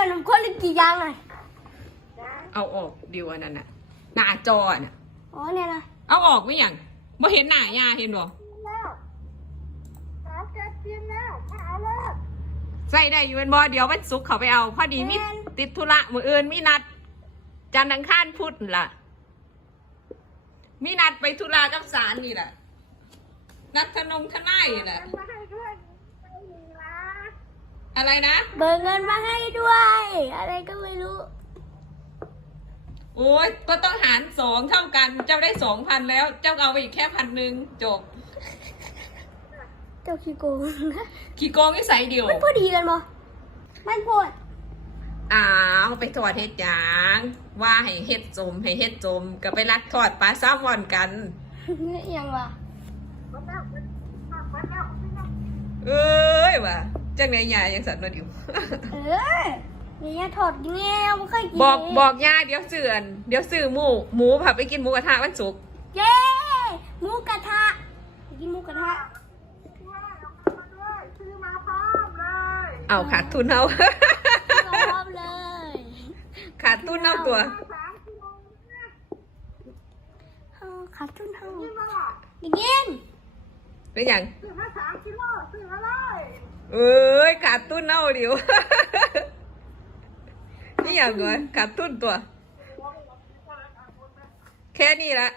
คนละกี่ย่างเลยเอาออกดิวอันนั้นน่ะ หน้าจอน่ะ อ๋อเนี่ยนะเอาออกไม่ยังบ่เห็นหน้ายาเห็นบ่แล้วสาวแกกินแล้วมาเอยใส่ได้อยู่เป็นบ่เดี๋ยววันศุกร์เขาไปเอาพอดีมีติดธุระมืออื่นมีนัด จันทร์อังคารพุธล่ะมีนัดไปธุระกับสารนี่แหละนัดทนงทนายนี่แหละ มาให้ด้วยไปหนึ่งละ อะไรนะ เบิกเงินมาให้ด้วย อะไรก็ไม่รู้ โอ้ยก็ต้องหารสองเท่ากัน เจ้าได้สองพันแล้ว เจ้าเอาไปอีกแค่พันหนึ่งจบ เจ้าขี้โกงนะขี่โกงนิสัยเดียว มันพอดีกันบ่มันปวดอ้าวไปทอดเฮ็ดหยางว่าให้เฮ็ดจมให้เฮ็ดจมก็ไปรักทอดปลาแซลมอนกันเนี่ยยังวะมาแล้วมาแล้วมาแล้วเอ้ยว่ะ จังไหนยายยังสั่นมาอยู่เออเนี่ยถอดเงี้ยไม่เคยกินบอกบอกยายเดี๋ยวเสื่อนเดี๋ยวซื้อหมูหมูผับไปกินหมูกระทะวันศุกร์เย้หมูกระทะไปกินหมูกระทะด้วยเอามาด้วยซื้อมาพร้อมเลยเอาขาดทุนเอาชอบเลยขาดทุนเอาตัวสามกิโลนะเอาขาดทุนเท่ากินมาหรอดิกินเป็นอย่างซื้อมาสามกิโลซื้อมาเลย เอ้ยขาดทุนเอาเดียวนี่อย่างเงี้ยขาดทุนตัว แค่นี้ละ